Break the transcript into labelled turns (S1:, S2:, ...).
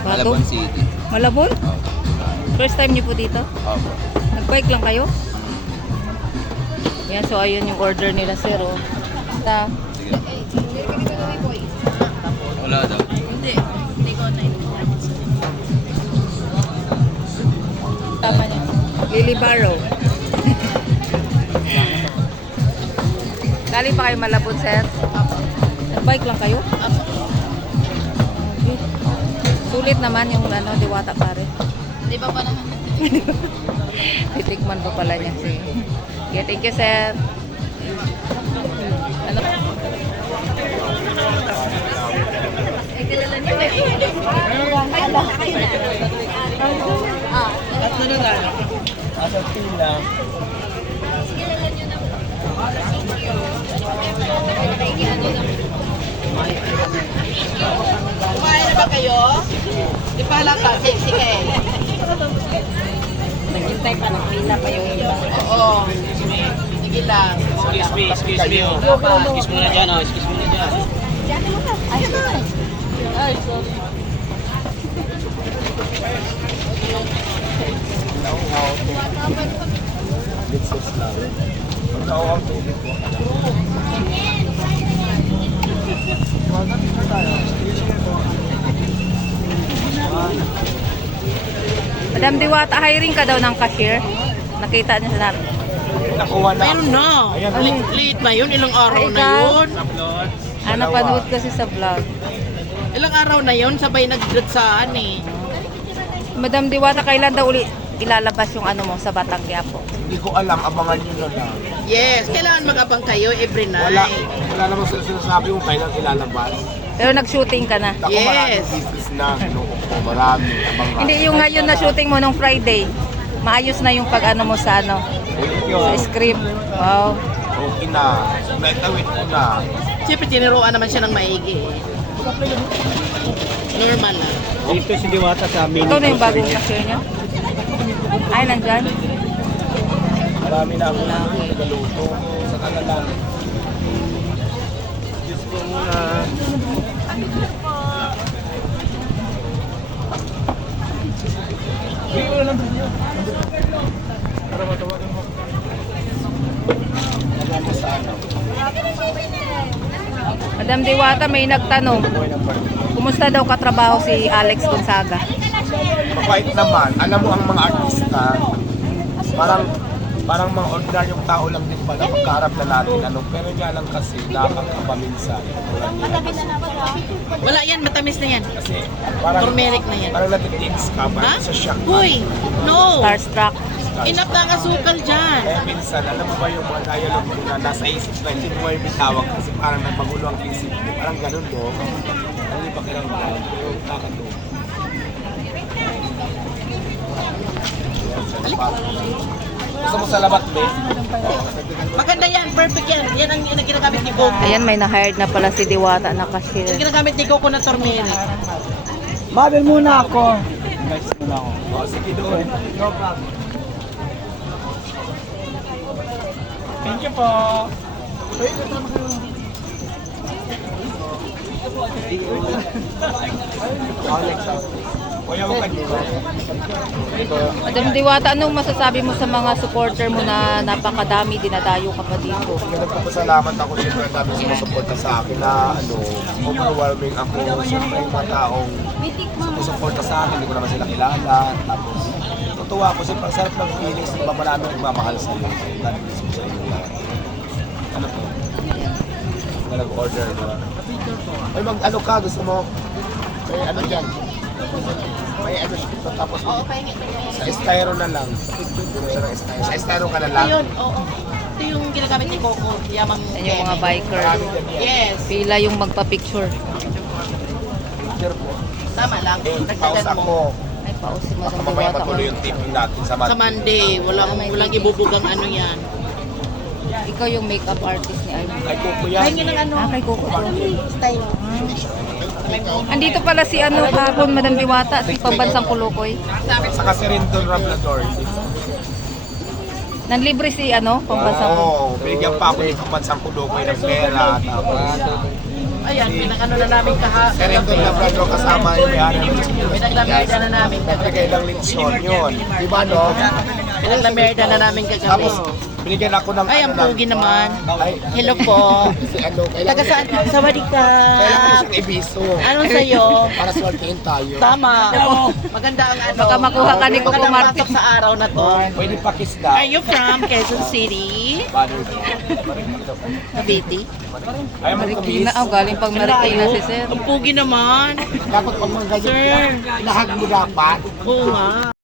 S1: Malabon City.
S2: Malabon?
S1: Opo.
S2: First time niyo po dito?
S1: Opo.
S2: Nag-bike lang kayo? Yan, so ayun yung order nila, sir. Oh. Ta.
S1: Sige. Wala daw.
S3: Hindi ko na
S2: Tama niya. Lily Barrow. Galing pa kayo Malabon, sir? Nag-bike lang kayo? Okay. Sulit naman yung Diwata pare.
S3: Di ba pa naman?
S2: Titikman pa pala niya. Sige. Okay, thank you, sir. Ano?
S3: Kilala niyo eh. Kilala kayo na.
S1: Tatlo na tayo. Asa pila.
S3: Kilala niyo na.
S4: Kumain na ba kayo? Di pa halata, sige.
S2: Naghintay pa, nagpila pa yung iba.
S4: Oo. Sige lang.
S1: Excuse me. Excuse muna dyan, oh. Excuse muna dyan.
S4: Ay, sorry.
S2: Madam Diwata, hiring ka daw ng cashier. Nakita niya sa natin.
S1: Nakuha na.
S4: Mayroon na. Late na yun. Ilang araw
S2: Ay,
S4: na
S2: ikaw?
S4: yun.
S2: Napanood kasi sa vlog.
S4: Ilang araw na yun. Sabay nagdatsaan eh.
S2: Madam Diwata, kailan daw uli ilalabas yung sa Batang Quiapo?
S5: Hindi ko alam, abangan nyo na lang.
S4: Yes. Kailangan mag-abang kayo every night.
S5: Wala namang sinasabi mo kailan ilalabas.
S2: Pero nag-shooting ka na.
S5: Ako
S4: Yes.
S5: maraming business na, kinukuha ko, marami, abangan.
S2: Hindi, yung ngayon na shooting mo nung Friday. Maayos na yung pag mo sa sa script. Wow.
S5: Okay na, naitawid ko na.
S4: Siyempre, tiniruan naman siya ng maigi eh. Normal na.
S1: Dito si Diwata sa amin.
S2: Ikaw na yung bagong cashier niya? Ay, nandyan?
S5: Marami na ako nagaluto sa kanila. Diyos ko muna. Bigyan mo na lang video. Para matawagan mo. Maganda sa ano.
S2: Madam Diwata, may nagtanong. Kumusta daw katrabaho si Alex Gonzaga?
S5: Mabait naman. Alam mo ang mga artista, parang mga ordinaryong tao lang din pala pagkaharap na natin. Pero nga lang kasi nakakapaminsan.
S4: Wala yan. Matamis na yan.
S5: Kasi parang,
S4: Turmeric na yan.
S5: parang natiteens ka,
S4: Ha?
S5: parang sa shock.
S4: Uy! No!
S2: Starstruck.
S4: Enough na ang asukal dyan.
S5: Kaya minsan, alam mo ba yung mga dialogue mo na nasa isip na hindi mo may bitawag kasi parang nagmagulo ang isip mo. Parang ganun, no? Ang iba kilang pero kakatuwa. Gusto mo sa labat, be?
S4: Maganda yan. Perfect yan. Yan ang ginagamit ni Coco.
S2: Ayan, may na-hired na pala si Diwata na
S4: Yan
S2: cashier.
S4: ang ginagamit ni Coco na turmeric.
S1: Babel muna ako. Guys, muna ako.
S5: O, sige doon.
S1: No problem. Thank you po.
S5: Kuya, huwag ka dito. Dito.
S2: Madam Diwata, anong masasabi mo sa mga supporter mo na napakadami, dinadayo ka pa dito?
S5: Nagpapasalamat ako siyempre dami sumusuporta sa akin na overwhelming ako. Siyempre yung mga taong sumusuporta sa akin, hindi ko naman sila kilala. Tapos, natutuwa ako. Siyempre, ang sarap ng feelings na maraming nagmamahal sa iyo. God bless mo sa inyo lahat. Ano to? Na nag-order mo. Ay, ano ka? Gusto mo? May ano dyan? May ano siya. Tapos, sa estero na lang. Picture siya ng estero. Sa estero ka na lang.
S4: Ayun, oo. Ito yung ginagamit ni Coco. Yamang
S2: Yan yung mga biker.
S5: Marami dyan yan.
S4: Yes.
S2: Pila yung magpa-picture.
S5: Picture po.
S4: Tama lang.
S5: Eh, pause
S4: Dagdagan
S5: ako.
S4: mo.
S2: Ay, paus si
S5: Baka
S2: Madam
S5: mamaya
S2: Diwata.
S5: matuloy yung taping natin sa
S4: Sa Monday, walang ibubugang ano yan.
S2: Ikaw yung makeup artist ni Ivy.
S5: Ay, kuko yan.
S4: Kaya ng ano,
S2: Kay Coco to.
S4: style.
S2: Andito pala si kahapon, Madam Diwata, si Pambansang Kulukoy.
S5: Saka si Rindon Rablador.
S2: Nanlibre si Pambansang Kulukoy.
S5: Oo, binigyan pa ako ni Kapansang Kulokoy ng pera. Tapos,
S4: Ayan, pinakano na namin kahapon.
S5: Sir, yung doon na bro, kasama yung may-ari ng
S4: Pinaglamerda na namin
S5: nagbigay ng lechon yun. Di ba, no?
S4: Pinaglamerda na namin kagabi.
S5: Tapos, binigyan ako ng
S4: Ay, ang
S5: ano
S4: pugi
S5: lang.
S4: naman.
S5: Ay,
S4: Hello po.
S5: si ano,
S4: Taga saan? Sawadee ka.
S5: Kailangan isang ibiso.
S4: Anong sa'yo?
S5: Para swertihin tayo.
S4: Tama. Maganda ang ano.
S2: Baka makuha ka ni Coco
S4: Magandang
S2: Martin.
S4: pasok sa araw na to.
S5: Pwede pakisda.
S4: Are you from Quezon City? Cavite?
S5: Ay,
S2: Marikina, oh, galing pag Marikina si Sir.
S4: Ang pugi naman.
S5: Dapat pag mga ganyan,
S4: Sir.
S5: lahag mo dapat.
S4: Oo nga.